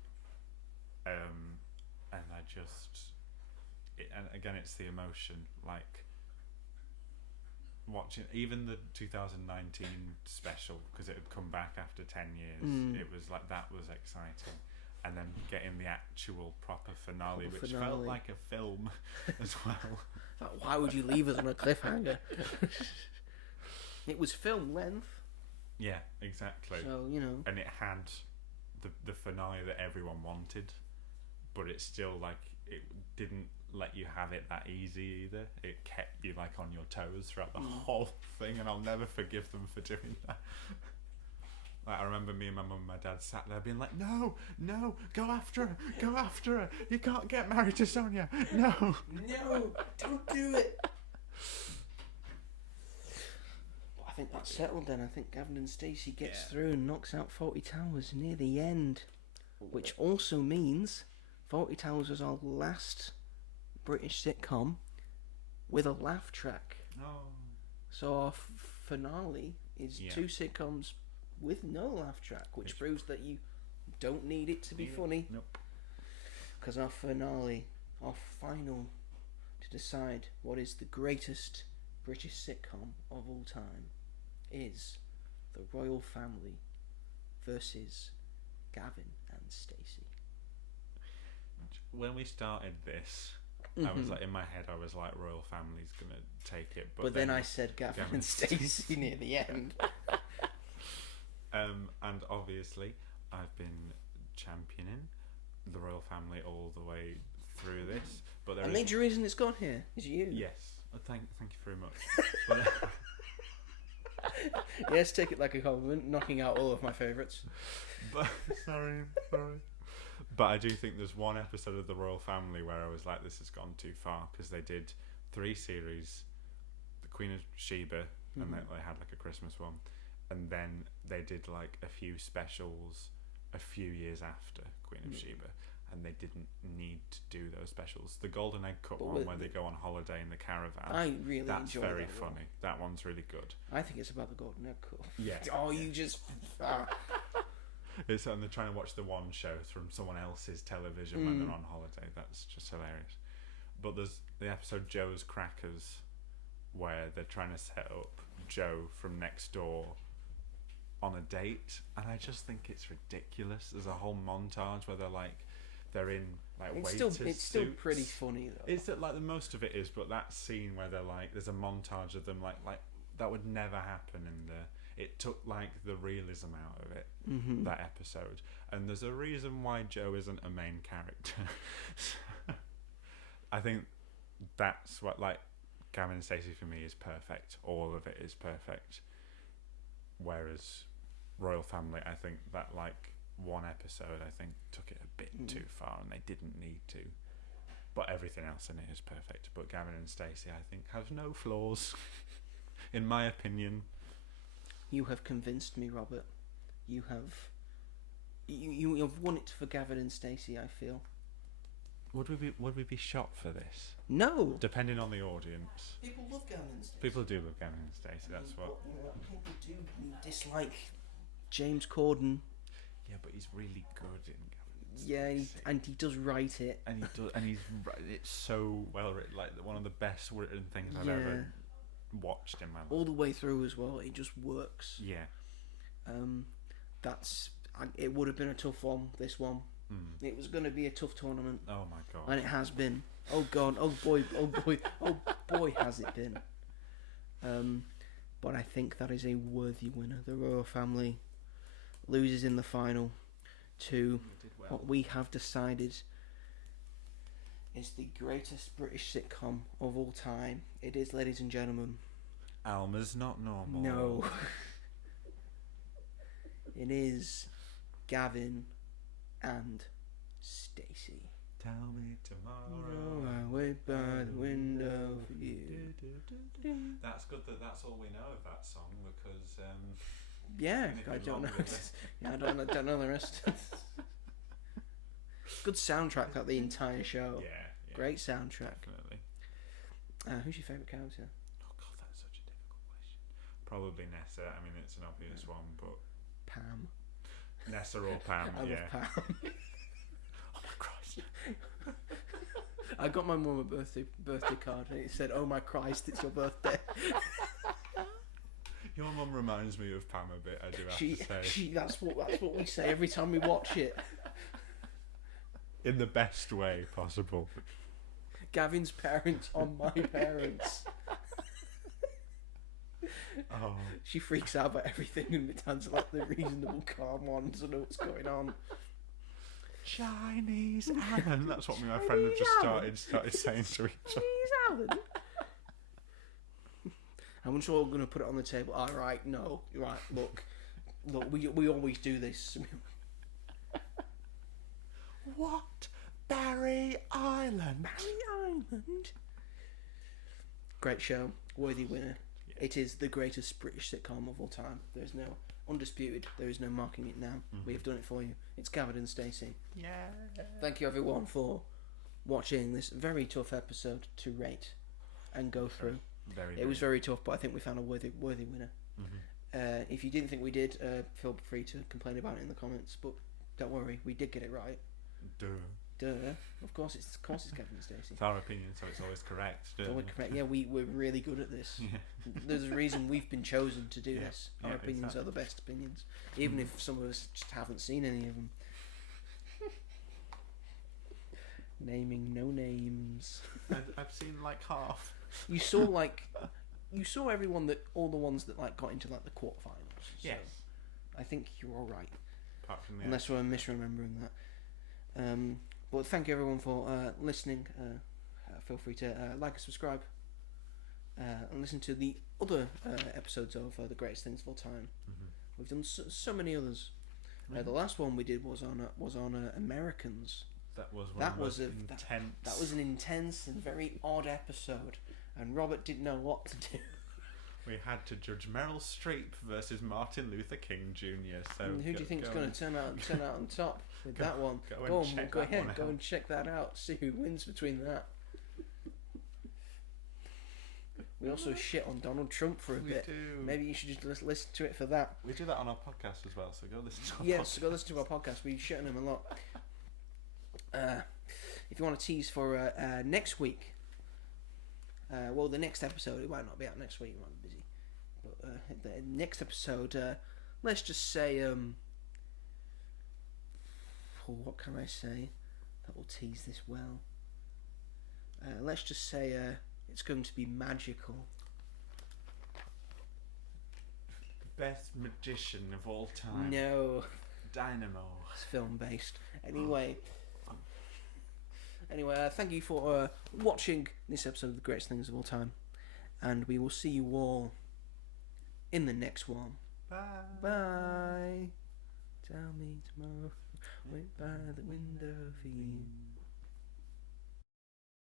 I just. And again, it's the emotion. Like watching even the 2019 special, because it had come back after 10 years. It was like that was exciting, and then getting the actual proper finale, which felt like a film as well. Why would you leave us on a cliffhanger? It was film length. Yeah, exactly. So you know, and it had the finale that everyone wanted, but it's still like it didn't let you have it that easy either. It kept you like on your toes throughout the whole thing, and I'll never forgive them for doing that. Like I remember me and my mum and my dad sat there being like, no, go after her, you can't get married to Sonia, no, don't do it. I think that's settled then. I think Gavin and Stacey gets through and knocks out Fawlty Towers near the end, which also means Fawlty Towers was our last British sitcom with a laugh track. So our finale is 2 sitcoms with no laugh track, which proves that you don't need it to be funny. Nope. Because our finale, our final to decide what is the greatest British sitcom of all time is The Royal Family versus Gavin and Stacey. When we started this, I was like, in my head, I was like, Royal Family's gonna take it, but then I said Gavin and Stacey near the end. And obviously, I've been championing the Royal Family all the way through this. But the major reason it's gone here is you. Yes, thank you very much. Yes, take it like a compliment. Knocking out all of my favourites. But sorry. But I do think there's one episode of the Royal Family where I was like, this has gone too far, because they did 3 series, the Queen of Sheba, and they had like a Christmas one, and then they did like a few specials a few years after Queen of Sheba, and they didn't need to do those specials. The Golden Egg Cup one where they go on holiday in the caravan. I really that's enjoy very that funny. one. That one's really good. I think it's about the Golden Egg Cup. Yeah. Oh, you just. It's and they're trying to watch the one show from someone else's television when they're on holiday. That's just hilarious. But there's the episode Joe's Crackers, where they're trying to set up Joe from next door on a date, and I just think it's ridiculous. There's a whole montage where they're like, they're in like It's waiters' still suits. pretty funny though. It's that, like, the most of it is, but that scene where they're like, there's a montage of them like that would never happen in the. It took like the realism out of it, that episode, and there's a reason why Joe isn't a main character. I think that's what, like, Gavin and Stacey for me is perfect. All of it is perfect. Whereas Royal Family, I think that like one episode, I think took it a bit too far, and they didn't need to. But everything else in it is perfect. But Gavin and Stacey, I think, have no flaws, in my opinion. You have convinced me, Robert. You have won it for Gavin and Stacey, I feel. Would we be shocked for this? No. Depending on the audience. People love Gavin and Stacey. People do love Gavin and Stacey. That's what. People do dislike James Corden. Yeah, but he's really good in Gavin and Stacey. And he does write it. And he does, and it's so well written. Like one of the best written things I've ever watched in my life. All the way through as well. It just works. Yeah. It would have been a tough one. This one. It was going to be a tough tournament. Oh my god. And it has been. Oh god. Oh boy. Oh boy. Oh boy. Has it been. But I think that is a worthy winner. The Royal Family loses in the final to what we have decided is the greatest British sitcom of all time. It is, ladies and gentlemen. Alma's Not Normal. No. It is Gavin and Stacey. Tell me tomorrow. I wait by the window for you. That's good. That's all we know of that song because. Yeah, I don't know. Yeah, I don't know the rest. Good soundtrack throughout the entire show. Yeah. Great soundtrack. Definitely. Who's your favourite character? Oh god, that's such a difficult question. Probably Nessa. I mean, it's an obvious one, but Pam. Nessa or Pam. I love Pam. Oh my Christ. I got my mum a birthday card and it said, "Oh my Christ, it's your birthday." Your mum reminds me of Pam a bit. I do have to say. That's what we say every time we watch it. In the best way possible. Gavin's parents are my parents. Oh. She freaks out about everything and pretends like the reasonable, calm ones and know what's going on. Chinese Alan. That's what me and my friend have just started saying to each other. Chinese Alan. I'm sure we're going to put it on the table. All right, no, right. Look, we always do this. What? Barry Island. Barry Island. Great show, worthy winner. Yeah. It is the greatest British sitcom of all time. There's no undisputed. There is no marking it now. We have done it for you. It's Gavin and Stacey. Yeah. Thank you everyone for watching this very tough episode to rate and go through. It was very tough, but I think we found a worthy winner. If you didn't think we did, feel free to complain about it in the comments. But don't worry, we did get it right. Duh. Of course it's Gavin and Stacey. It's our opinion, so it's always correct. It's always correct. Yeah, we're really good at this. Yeah. There's a reason we've been chosen to do this. Our opinions are the best opinions, even if some of us just haven't seen any of them. Naming no names. I've seen like half. You saw everyone all the ones that like got into like the quarterfinals. So yes. I think you're all right. Apart from the unless we're misremembering that. But thank you everyone for listening. Feel free to like and subscribe, and listen to the other episodes of The Greatest Things of All Time. We've done so many others. The last one we did was on Americans. That was intense. That was an intense and very odd episode, and Robert didn't know what to do. We had to judge Meryl Streep versus Martin Luther King Jr. So who do you think is going to turn out on top with that one? Go and check that out. See who wins between that. We also shit on Donald Trump for a bit. Do. Maybe you should just listen to it for that. We do that on our podcast as well, so go listen to our podcast. Yes, go listen to our podcast. We shit on him a lot. If you want to tease for next week, well, the next episode, it might not be out next week, you might be busy. But the next episode, let's just say, what can I say? that will tease this well. Let's just say it's going to be magical. Best magician of all time. No. Dynamo. It's film based. Anyway, thank you for watching this episode of The Greatest Things of All Time. And we will see you all in the next one. Bye. Bye. Tell me tomorrow. Wait by the window for you.